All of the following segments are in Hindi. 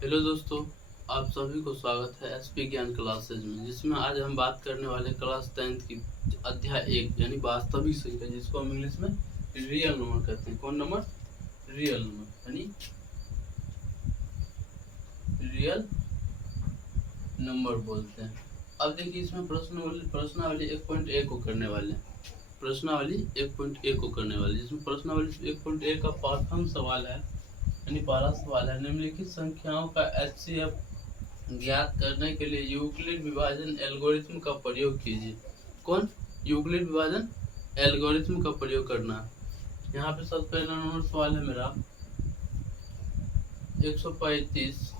हेलो दोस्तों, आप सभी को स्वागत है एसपी ज्ञान क्लासेज में, जिसमें आज हम बात करने वाले क्लास 10th की अध्याय 1 यानी वास्तविक संख्या, जिसको हम इंग्लिश में रियल नंबर कहते हैं। कौन नंबर? रियल नंबर यानी रियल नंबर बोलते हैं। अब देखिए, इसमें प्रश्नावली 1.1 को करने वाले हैं। प्रश्नावली 1.1 को करने वाले, जिसमें प्रश्नावली 1.1 का प्रथम सवाल है, यानी पहला सवाल है, निम्नलिखित संख्याओं का एचसीएफ ज्ञात करने के लिए यूक्लिड विभाजन एल्गोरिथम का प्रयोग कीजिए। कौन? यूक्लिड विभाजन एल्गोरिथम का प्रयोग करना। यहाँ पे सबसे पहला नंबर सवाल है मेरा 135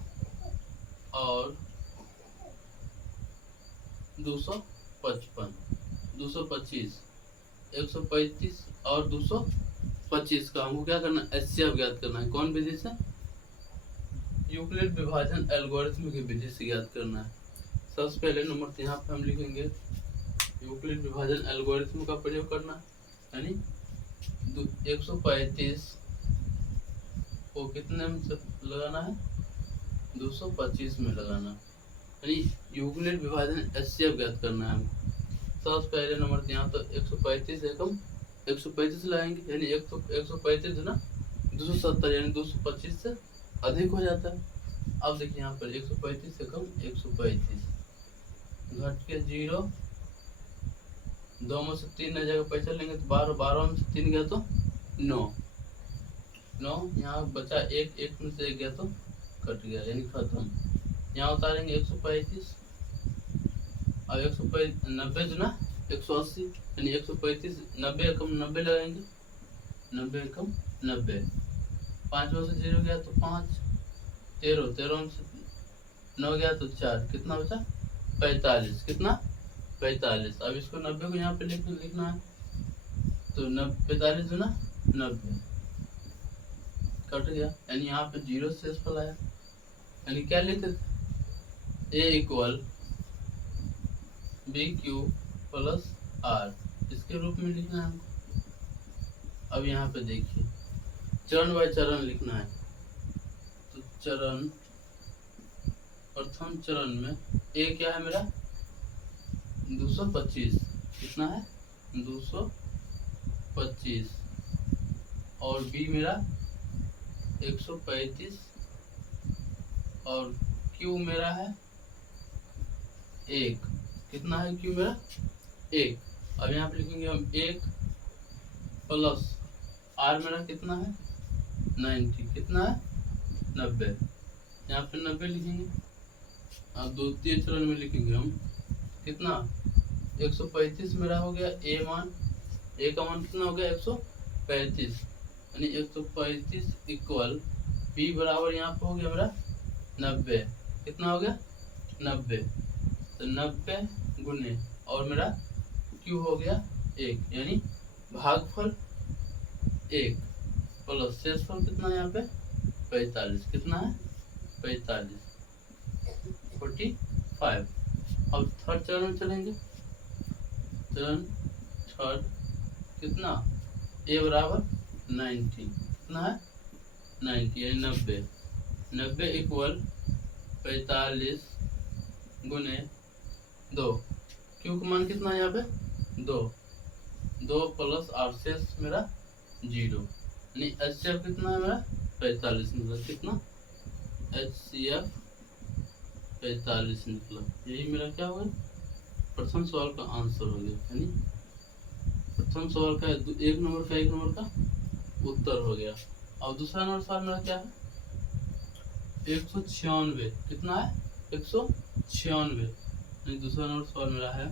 और 255 225 135 और 225 का हमको क्या करना है? एचसीएफ ज्ञात करना है। कौन विधि से? यूक्लिड विभाजन एल्गोरिथम की विधि से ज्ञात करना है। सबसे पहले नंबर यहाँ पे हम लिखेंगे यूक्लिड विभाजन एल्गोरिथम का प्रयोग करना, यानी 135 को कितने में लगाना है? 225 में लगाना, यानी यूक्लिड विभाजन एचसीएफ ज्ञात करना है। सबसे पहले नंबर यहाँ तो 135 एकम 135 लगाएंगे, यानी 135 है ना 270, यानी 225 से अधिक हो जाता है। अब देखिए यहाँ पर 135 से कम 135 घट के 0, 2 में से 3 नए जगह पैसा लेंगे तो 12, 12 में से 3 गया तो 9, 9 यहाँ बचा 1, 1 में से 1 गया तो कट गया, यानी खत्म। यहाँ उतारेंगे 135 और 190 जो ना 180, यानी 135 90 एकम 90 लगाएंगे, 90 एकम 90, 5 में से 0 गया तो 5, 13, 13 में से 9 गया तो 4, कितना बचा? 45। कितना? 45। अब इसको 90 को यहाँ पे लिखना है, तो 45 जो ना 90 कट गया, यानी यहाँ पे 0 शेषफल आया। यानी क्या लिखते थे? A equal B Q plus R, इसके रूप में लिखना है। अब यहाँ पे देखिए चरण बाय चरण लिखना है। तो चरण प्रथम चरण में ए क्या है मेरा? 225। कितना है? 225। और बी मेरा 135 और क्यू मेरा है 1। कितना है क्यू मेरा? 1। अब यहाँ पे लिखेंगे हम 1 प्लस आर मेरा कितना है? 90। कितना है? 90। यहाँ पे 90 लिखेंगे। अब द्वितीय चरण में लिखेंगे हम कितना? 135 मेरा हो गया ए मान, ए का मान कितना हो गया? 135, यानी 135 इक्वल बी बराबर यहाँ पे हो गया मेरा 90। कितना हो गया? 90। तो 90 गुने और मेरा क्यू हो गया 1, यानी भागफल 1 प्लस शेषफल कितना है यहाँ पे? 45। कितना है? 45, 45। अब थर्ड चरण में चलेंगे। चरण थर्ड कितना? ए बराबर 90। कितना है? 90, यानी 90। 90 इक्वल 45 गुने 2, क्यू का मान कितना है यहाँ पे? 2, 2 प्लस आर शेष मेरा 0, यानी एचसीएफ कितना है मेरा? 45 निकला। कितना? एचसीएफ 45 निकला। यही मेरा क्या हुआ? प्रथम सवाल का आंसर हो गया, यानी प्रथम सवाल का 1 नंबर का उत्तर हो गया। और दूसरा नंबर सवाल मेरा क्या है? 196। कितना है? 196, यानी दूसरा नंबर सवाल मेरा है,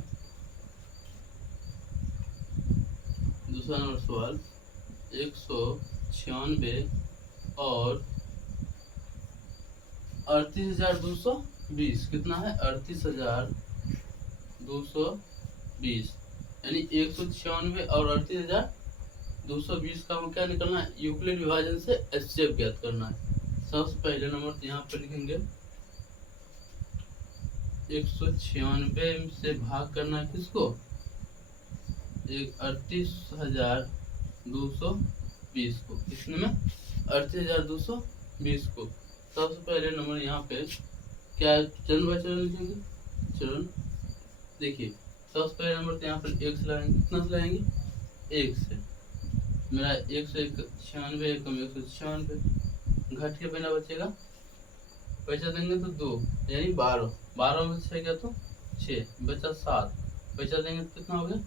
दूसरा नंबर सवाल 196 और 38,220। कितना है? 38,220, यानी 196 और 38,220 का हम क्या निकलना है? यूक्लिड विभाजन से एचसीएफ ज्ञात करना है। सबसे पहले नंबर यहाँ पे लिखेंगे 196 से भाग करना है किसको? 38,220 को। कितने में? 38,220 को। सबसे पहले नंबर यहाँ पे क्या है, चरण बाय चरण लिखेंगे। चरण देखिए, सबसे पहले नंबर तो यहाँ पर एक से लगाएंगे, कितना से लगाएंगे, एक से। मेरा 196 एकम 196 घट के बिना बचेगा, पैसा देंगे तो 2 यानी 12, 12 में 6 गया तो 6 बचा 7, पैसा देंगे तो कितना हो गया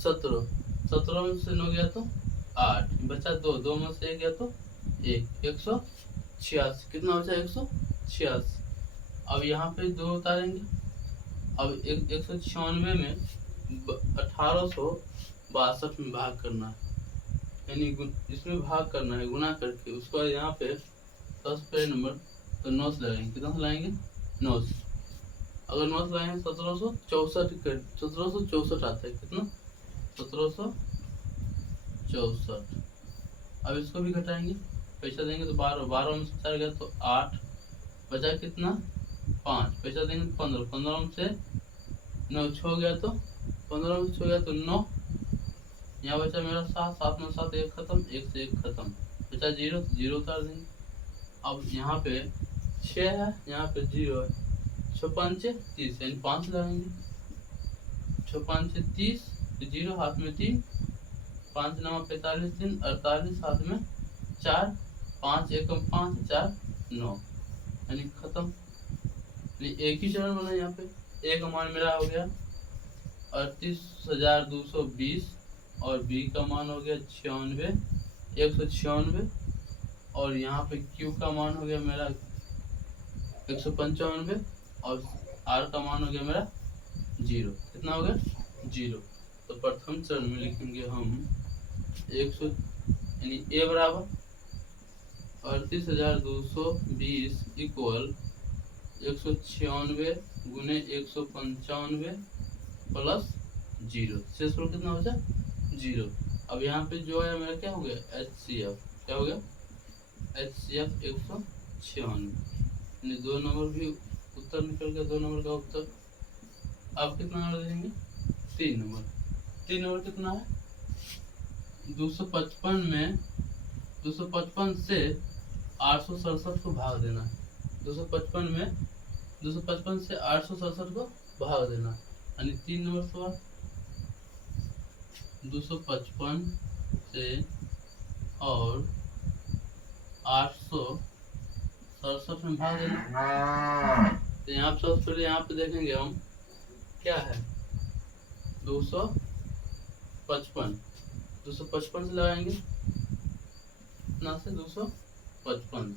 17, 17 में से 9 गया तो 8 बचा 2, 2 में से 1 गया तो 1, 186, कितना बचा 186। अब यहाँ पे 2 उतारेंगे, अब 196 में 1862 में भाग करना है, यानी इसमें भाग करना है गुना करके। उसके बाद यहाँ पे सबसे पहले नंबर तो 9 से लगाएंगे, कितना से लगाएंगे 9 से। अगर 9 से लगाएंगे 1764 आता है, कितना 1764। अब इसको भी घटाएंगे, पैसा देंगे तो 12, 12 में से 4 गया तो 8 बचा कितना 5, पैसा देंगे तो 15, 15 में से 9 छो गया तो 15 में से 6 गया तो 9, यहाँ बचा मेरा 7, 7 में 7 1 खत्म, 1 से 1 खत्म, बचा 0, 0 उतार देंगे। अब यहाँ पे 6 है, यहाँ पे 0 है, 6 5 30 यानी 5 लगाएंगे, 6 5 30, 0 हाथ में 3, 5 9 45 3 48 हाथ में 4, 5 एकम 5 4 9 यानी खत्म। एक ही चरण बना यहाँ पे, ए का मान मेरा हो गया 38,220 और बी का मान हो गया 196, और यहाँ पे क्यू का मान हो गया मेरा 195 और आर का मान हो गया मेरा 0, कितना हो गया 0। तो प्रथम चरण में लिखेंगे हम 100 यानी ए बराबर 38,220 इक्वल 196 गुने 195 प्लस 0, शेषफल कितना बचा 0। अब यहाँ पे जो है मेरा क्या हो गया HCF, क्या हो गया HCF 196, 2 नंबर भी उत्तर निकल गया, 2 नंबर का उत्तर। अब कितना नंबर देंगे 3 नंबर, 3 नंबर कितना है 255 में 255 से 867 को भाग देना है, 255 में 255 से 867 को भाग देना, यानी 3 नंबर सवाल 255 से और 867 में भाग देना। तो यहाँ पे सबसे पहले यहाँ पे देखेंगे हम क्या है 255 से लगाएंगे, कितना से 255 से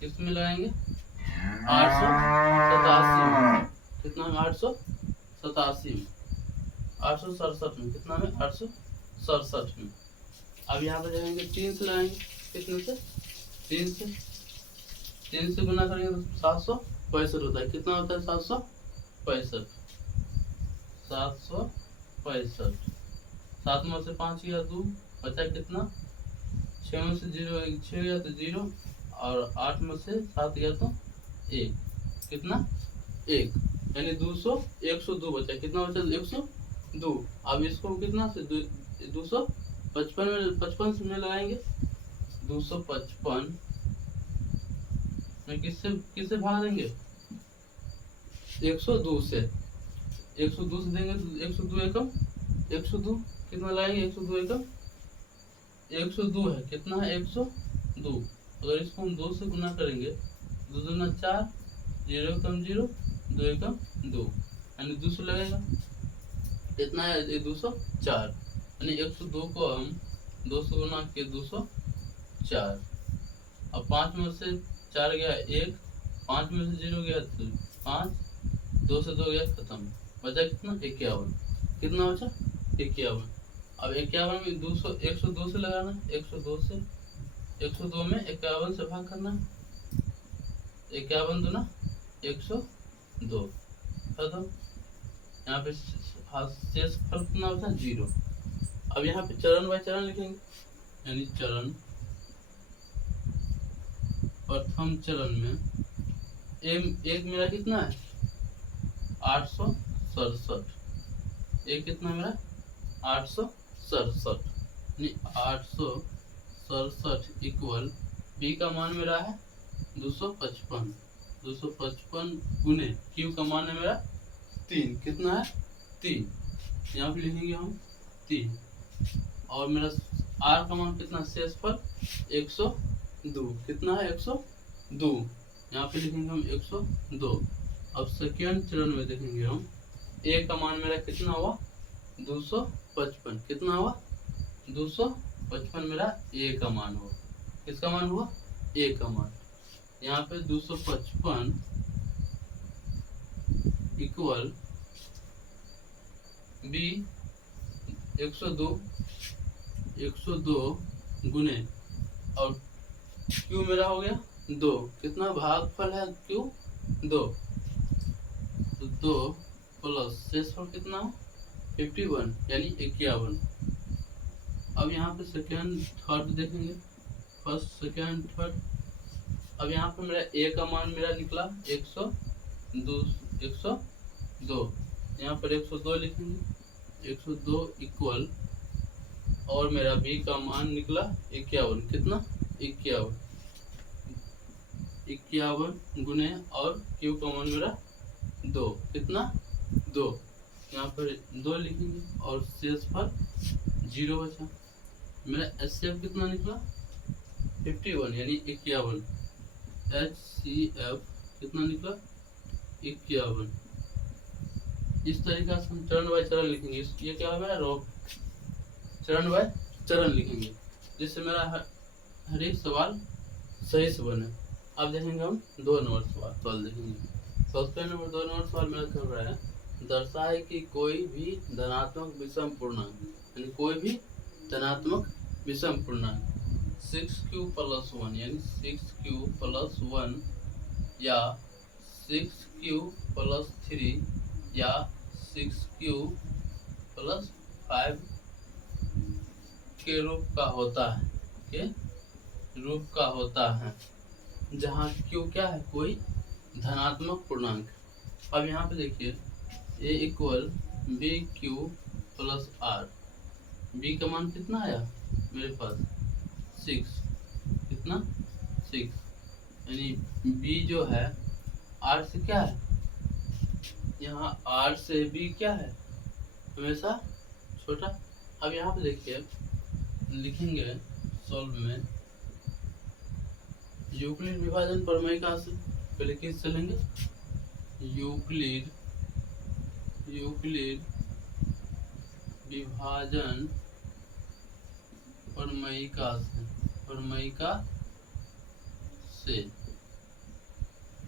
किस में लगाएंगे 887 में, कितना में 887 में, 867 में, कितना में 867 में। अब यहाँ पे जाएंगे 3 से लगाएंगे, कितने से 3 से, 3 से गुना करेंगे तो 765 होता है, कितना होता है 765, 765, 7 में से 5 गया 2 बचा कितना, 6 में से 0 6 गया तो 0 और 8 में से 7 गया तो 1, कितना 1 यानी 102 बचा, कितना बचा 102। अब इसको कितना से 255 में 55 में लगाएंगे, 255 में किससे किससे भाग देंगे 102 से, 102 से देंगे तो 102 एकम 102, कितना लगाएंगे 102 एकम 102 है, कितना है 102। अगर इसको हम 2 से गुना करेंगे 2 दूना 4, 0 एकम 0, 2 एकम 2 यानी 200 लगेगा, कितना है 204, यानी 102 को हम 200 गुना के 204। अब 5 में से 4 गया 1, 5 में से 0 गया 5, 2 से 2 गया खत्म, बचा कितना 51, कितना बचा 51। अब 51 में 200 102 से लगाना, 102 से 102 में 51 से भाग करना, 51 दूना 102 खत्म। यहाँ पे शेष फल कितना बचा 0। अब यहाँ पे चरण बाय चरण लिखेंगे, यानी चरण प्रथम चरण में एक मेरा कितना है 867, एक कितना मेरा 867 यानी 867 इक्वल बी का मान मेरा है 255, 255 गुने क्यू का मान है मेरा 3, कितना है 3, यहाँ पे लिखेंगे हम 3, और मेरा आर का मान कितना, शेषफल 102, कितना है 102, यहाँ पे लिखेंगे हम 102। अब सेकेंड चरण में देखेंगे हम, ए का मान मेरा कितना हुआ 255, कितना हुआ 255 मेरा ए का मान हुआ, किसका मान हुआ ए का मान, यहाँ पे 255 इक्वल बी 102, 102 गुने और क्यू मेरा हो गया 2, कितना भागफल है क्यू 2, तो 2 प्लस शेषफल कितना 51 यानी 51। अब यहाँ पे सेकेंड थर्ड देखेंगे, फर्स्ट सेकेंड थर्ड। अब यहाँ पे मेरा ए का मान मेरा निकला 102, 102, यहाँ पर 102 लिखेंगे, 102 इक्वल, और मेरा बी का मान निकला 51, कितना 51, 51 गुने और क्यू का मान मेरा 2, कितना 2, यहाँ पर 2 लिखेंगे और शेषफल 0 बचा। मेरा HCF कितना निकला 51 यानी 51, HCF कितना निकला 51। इस तरीका से हम चरण बाय चरण लिखेंगे, ये क्या है रो, चरण बाय चरण लिखेंगे, जिससे मेरा हर एक सवाल सही से बने। अब देखेंगे हम 2 नंबर सवाल देखेंगे। सबसे नंबर 2 नंबर सवाल मेरा कर रहा है, दर्शाए कि कोई भी धनात्मक विषम पूर्णांक, यानी कोई भी धनात्मक विषम पूर्णांक 6q + 1 यानी 6q + 1 या 6q + 3 या 6q + 5 के रूप का होता है, के रूप का होता है, जहाँ q क्या है, कोई धनात्मक पूर्णांक। अब यहाँ पे देखिए a equal bq + r, b का मान कितना आया मेरे पास 6, कितना 6, यानी b जो है r से क्या है, यहाँ r से b क्या है हमेशा छोटा। अब यहाँ पे देखिए लिखेंगे सॉल्व में, यूक्लिड विभाजन प्रमेय कहाँ से, पहले किस चलेंगे, यूक्लिड विभाजन प्रमेयिका से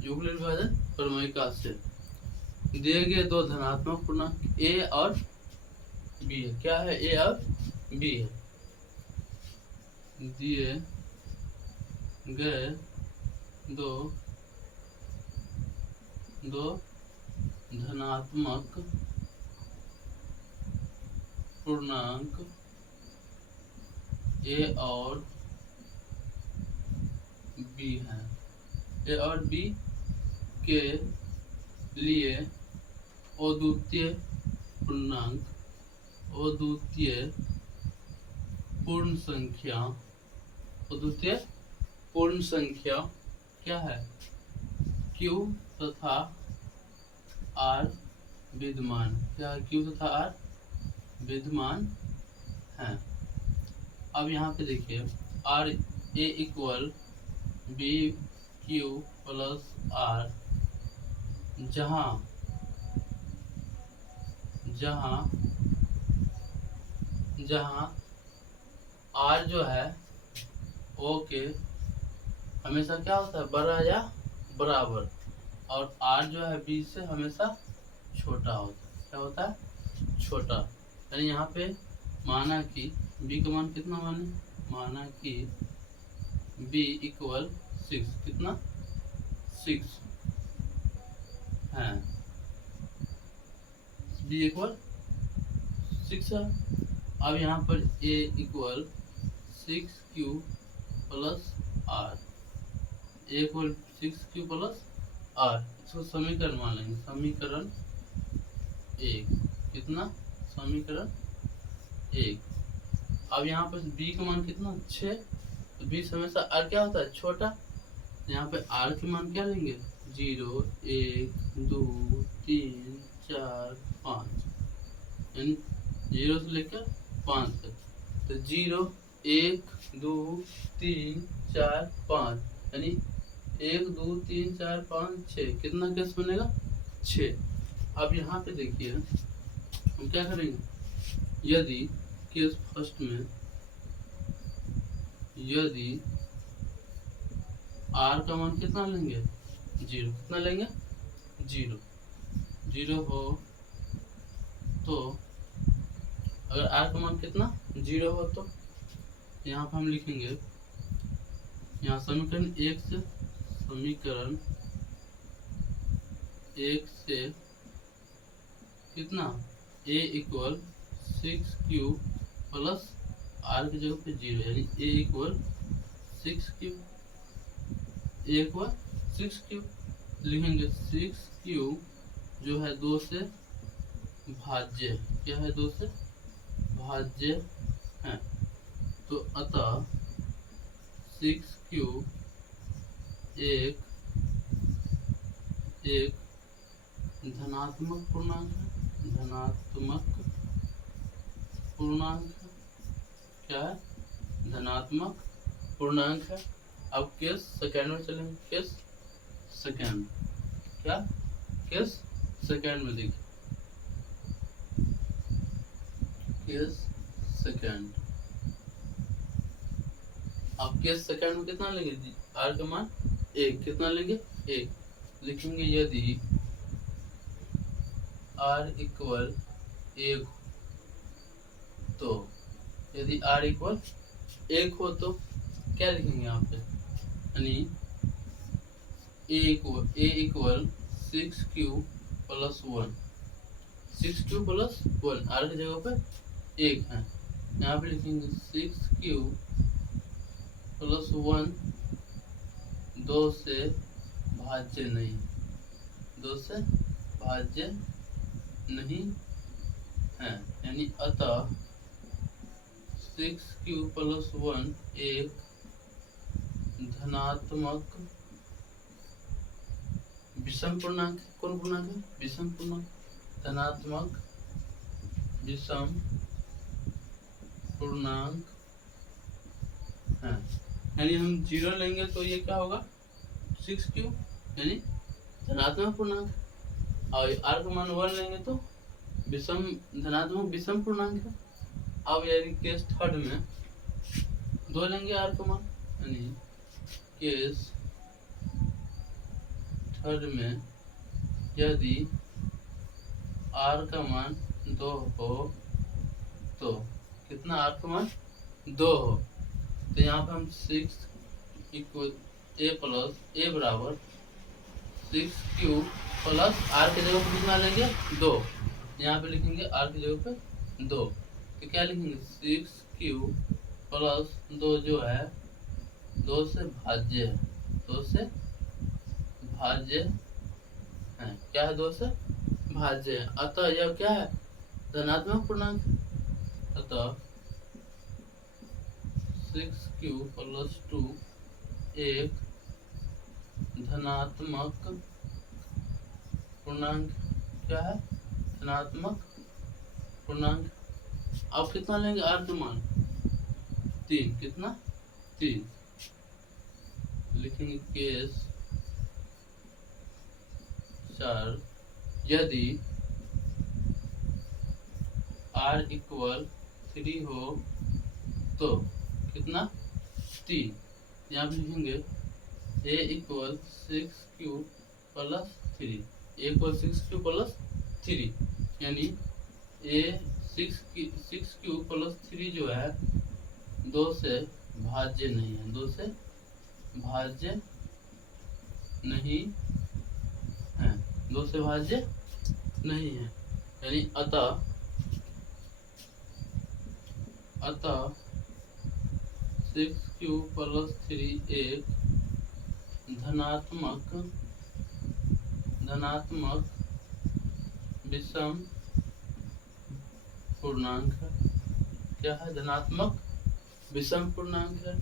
यूक्लिड विभाजन प्रमेयिका से दिए गए 2 धनात्मक पूर्णांक a और b है, क्या है a और b है, दिए गए दो धनात्मक पूर्णांक a और b है, a और b के लिए अद्वितीय पूर्ण संख्या क्या है, q तथा r विद्यमान, क्या है q तथा r विद्यमान है। अब यहाँ पे देखिए r a equal b q + r, जहाँ r जो है o के हमेशा क्या होता है, बड़ा या बराबर, और r जो है b से हमेशा छोटा होता है, क्या होता है छोटा। यानी यहाँ पे माना कि b का मान कितना माना कि b इक्वल 6, कितना 6 है, b इक्वल 6 है। अब यहाँ पर a equal 6q + r, a equal 6q + r, इसको समीकरण मान लेंगे, समीकरण 1, कितना समीकरण 1। अब यहाँ पर b का मान कितना 6, तो 20 हमेशा आर क्या होता है, छोटा। यहाँ पे आर के मान क्या लेंगे, 0 1 2 3 4 5, यानी 0 से लेकर 5 तक। तो 0 1 2 3 4 5, यानी 1 2 3 4 5 6, कितना केस बनेगा, 6। अब यहाँ पे देखिए हम क्या करेंगे, यदि केस फर्स्ट में यदि आर का मान कितना लेंगे, 0, कितना लेंगे, 0 0 हो तो अगर आर का मान कितना 0 हो तो यहाँ पर हम लिखेंगे, यहाँ समीकरण एक से कितना a equal 6q plus are की जगह पे 0, यानी a equal 6q, a equal 6q लिखेंगे। 6q जो है 2 से भाज्य, क्या है, 2 से भाज्य है। तो अतः 6q एक धनात्मक पूर्णांक है, धनात्मक पूर्णांक है, क्या है, धनात्मक पूर्णांक है। अब केस सेकंड में चलेंगे, केस सेकंड, क्या, केस सेकंड में देखिए, केस सेकंड। अब केस सेकंड में कितना लेंगे, आर का मान 1, कितना लेंगे, 1 लिखेंगे। यदि आर इक्वल 1 तो, यदि आर इक्वल 1 हो तो क्या लिखेंगे यहाँ पे, यानी A equal 6q plus 1, 6q plus 1, R की जगह पे 1 है, यहाँ पे लिखेंगे 6q प्लस 1 2 से भाज्य नहीं, 2 से भाज्य नहीं है, यानी अतः 6q प्लस 1 एक धनात्मक विषम पूर्णांक। कौन पूर्णांक है, विषम पूर्णांक, धनात्मक विषम पूर्णांक है। यानी हम 0 लेंगे तो ये क्या होगा, 6q, यानी धनात्मक पूर्णांक, और आर का मान 1 लेंगे तो विषम, धनात्मक विषम पूर्णांक है। अब यदि केस थर्ड में 2 लेंगे आर का मान, यानी केस थर्ड में यदि आर का मान 2 हो तो, कितना, आर का मान 2 हो तो यहाँ पे हम 6 इक्वल a प्लस a बराबर 6q प्लस आर के जगह पे कितना लेंगे, 2, यहाँ पे लिखेंगे आर की जगह पे 2, तो क्या लिखेंगे, 6q प्लस 2 जो है 2 से भाज्य है, 2 से भाज्य है, क्या है, 2 से भाज्य है। अतः यह क्या है, धनात्मक पूर्णांक, अतः 6q प्लस 2 एक धनात्मक पूर्णांक, क्या है, धनात्मक पूर्णांक। अब कितना लेंगे आर का मान, 3, कितना, 3 लिखेंगे। केस 4 यदि आर इक्वल 3 हो तो, कितना, 3, यहाँ पे लिखेंगे a equal 6q plus 3, a equal 6q plus 3, यानी a 6q प्लस 3 जो है 2 से भाज्य नहीं है, 2 से भाज्य नहीं है, 2 से भाज्य नहीं है, यानी अतः 6q प्लस 3 एक धनात्मक विषम पूर्णांक है, क्या है, धनात्मक विषम पूर्णांक है।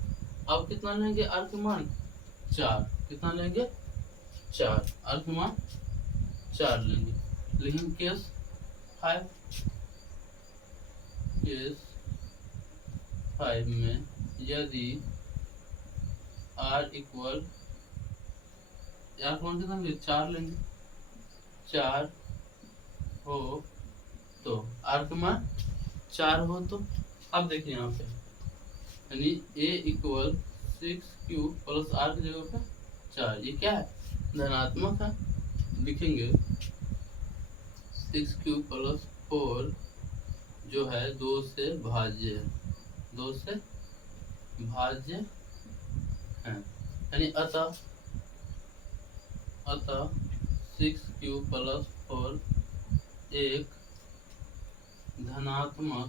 अब कितना लेंगे आर के मान 4, कितना लेंगे 4, आर के मान 4 लेंगे। लेकिन केस 5, केस 5 में यदि आर इक्वल, आर कौन कितना लेंगे 4 लेंगे, 4 हो तो आर का मान 4 हो तो अब देखिए यहाँ पे यानी a equal 6q plus are की जगह पे 4, ये क्या है धनात्मक है, लिखेंगे 6q प्लस 4 जो है 2 से भाज्य है, 2 से भाज्य है, यानी अतः 6q प्लस 4 एक धनात्मक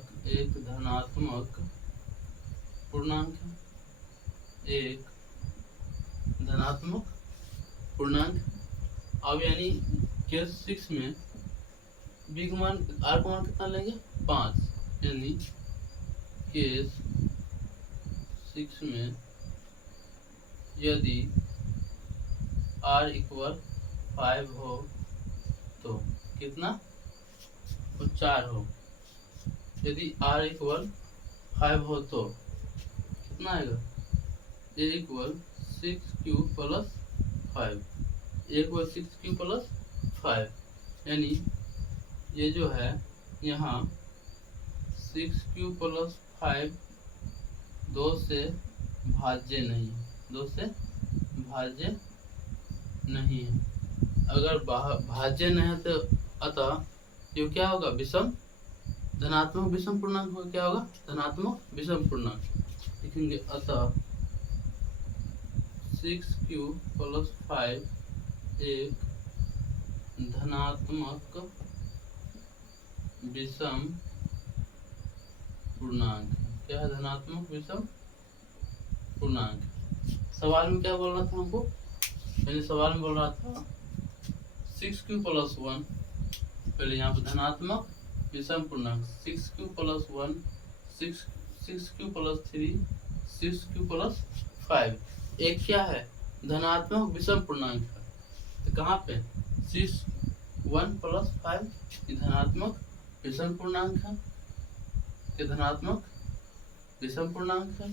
पूर्णांक है, एक धनात्मक पूर्णांक। अब यानी केस 6 में बी का मान आर का मान कितना लेंगे 5, यानी केस 6 में यदि आर इक्वल 5 हो तो कितना तो 4 हो, यदि आर इक्वल 5 हो तो कितना आएगा ए इक्वल 6q प्लस 5, ए इक्वल 6q प्लस 5, यानी ये जो है यहाँ 6q प्लस 5 2 से भाज्य नहीं है, 2 से भाज्य नहीं है। अगर भाज्य नहीं है तो अतः ये क्या होगा विषम, धनात्मक विषम पूर्णांक होगा, क्या होगा धनात्मक विषम पूर्णांक। लिखेंगे अतः 6q प्लस 5 एक धनात्मक विषम पूर्णांक, क्या है धनात्मक विषम पूर्णांक। सवाल में क्या बोल रहा था हमको, मैंने सवाल में बोल रहा था 6q प्लस 1, पहले यहाँ पर धनात्मक विषम पूर्णांक 6q plus 1, 6q plus 3, 6q plus 5 एक क्या है धनात्मक विषम पूर्णांक है, तो कहाँ पे 1 प्लस 5 धनात्मक विषम पूर्णांक है, कि धनात्मक विषम पूर्णांक है।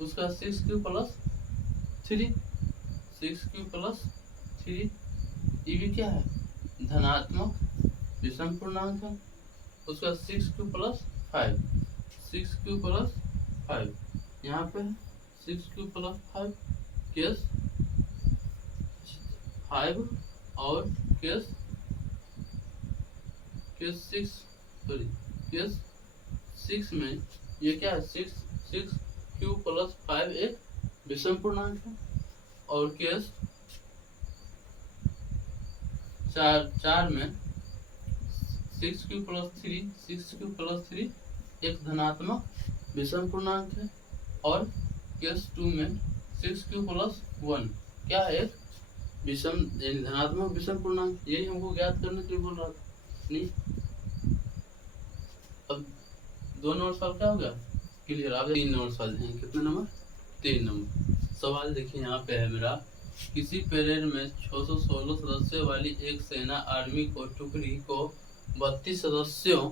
उसका 6q प्लस 3, 6q प्लस 3 ये भी क्या है धनात्मक विषम पूर्णांक है। उसका 6q प्लस 5, 6q प्लस 5 यहाँ पे 6q प्लस 5 केस 5 और केस 6 में ये क्या है 6q प्लस 5 एक विषम पूर्णांक है, और केस 4 में 6q प्लस 3 एक धनात्मक विषम पूर्णांक है, और केस 2 में 6q प्लस 1 क्या है एक विषम यानी धनात्मक विषम पूर्णांक। यही हमको ज्ञात करने के लिए बोल रहा था नहीं। अब 2 नंबर सवाल क्या हो गया क्लियर। आप 3 नंबर सवाल हैं, कितने नंबर 3 नंबर सवाल देखिए यहाँ पे है मेरा। किसी परेड में 616 सदस्यों वाली एक सेना आर्मी को टुकड़ी को 32 सदस्यों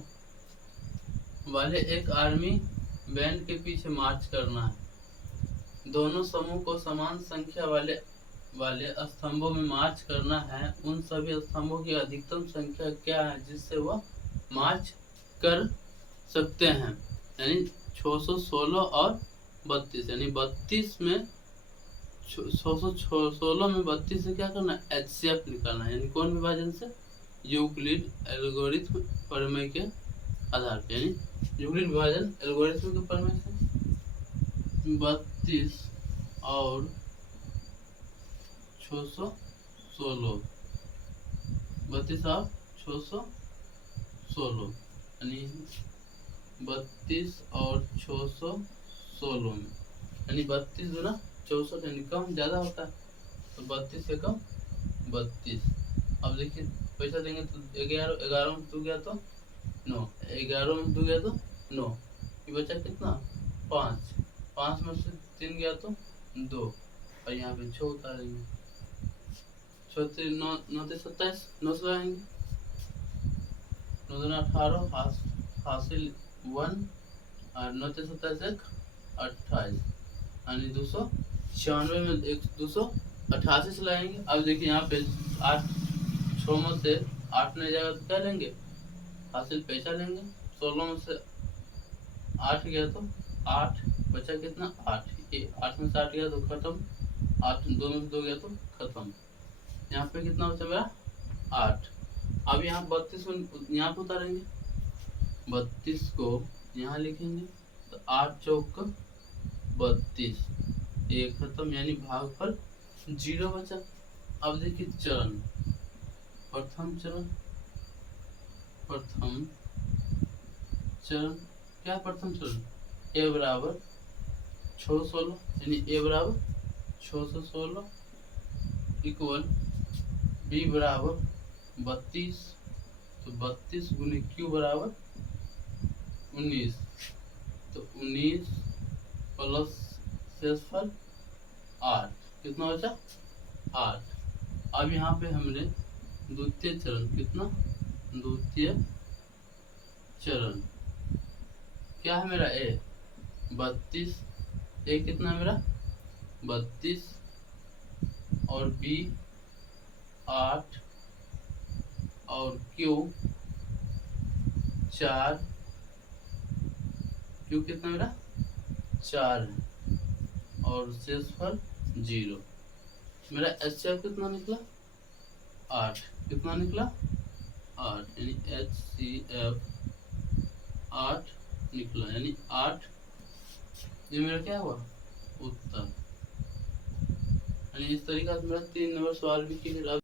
वाले एक आर्मी बैंड के पीछे मार्च करना है। दोनों समूह को समान संख्या वाले स्तंभों में मार्च करना है। उन सभी स्तंभों की अधिकतम संख्या क्या है जिससे वह मार्च कर सकते हैं, यानी 616 और 32, यानी 32 में 616 में 32 से क्या करना है HCF निकालना है, यानी कौन विभाजन से यूक्लिड एल्गोरिथ्म प्रमेय के आधार पर, यानी यूक्लिड विभाजन एल्गोरिथ्म के प्रमेय से 32 और 616, 32 और 616 यानी 32 और 616 में, यानी 32 गुना 64 यानी कम ज्यादा होता है, तो 32 से कम 32। अब देखिए पैसा देंगे तो 11 में 2 गया तो 9, 11 में 2 गया तो 9, ये बचा कितना 5 में से 3 गया तो 2 और यहाँ पे 6 उतारेंगे। 9 9 से 27 9 से लगाएंगे, 9 दूना 18 हासिल 1 और 9 से 27 एक 28 यानी 296 में 288 से लगाएंगे। अब देखिए यहाँ पे 8 6 में से 8 नहीं जाएगा तो क्या लेंगे, हासिल पैसा लेंगे। 16 में से 8 गया तो 8 बचा कितना 8, ये 8 में से 8 गया तो खत्म, 8 2 में से 2 गया तो खत्म। यहाँ पे कितना बचा मेरा 8। अब यहाँ 32 को यहाँ पे उतारेंगे, 32 को यहाँ लिखेंगे तो 8 चौक 32, ये खत्म यानी भागफल 0 बचा। अब देखिए चरण, प्रथम चरण क्या प्रथम चरण, ए बराबर 616 यानी ए बराबर 616 इक्वल बी बराबर 32, तो 32 गुने क्यू बराबर 19, तो 19 प्लस शेषफल 8, कितना बचा 8। अब यहाँ पे हमने द्वितीय चरण, कितना द्वितीय चरण क्या है मेरा ए 32, ए कितना है मेरा 32 और बी 8 और क्यू 4, क्यू कितना मेरा 4 है और शेषफल 0। मेरा HCF कितना निकला 8, कितना निकला 8 यानी HCF 8 निकला यानी 8, ये मेरा क्या हुआ उत्तर। यानी इस तरीका से मेरा 3 नंबर सवाल भी क्लियर।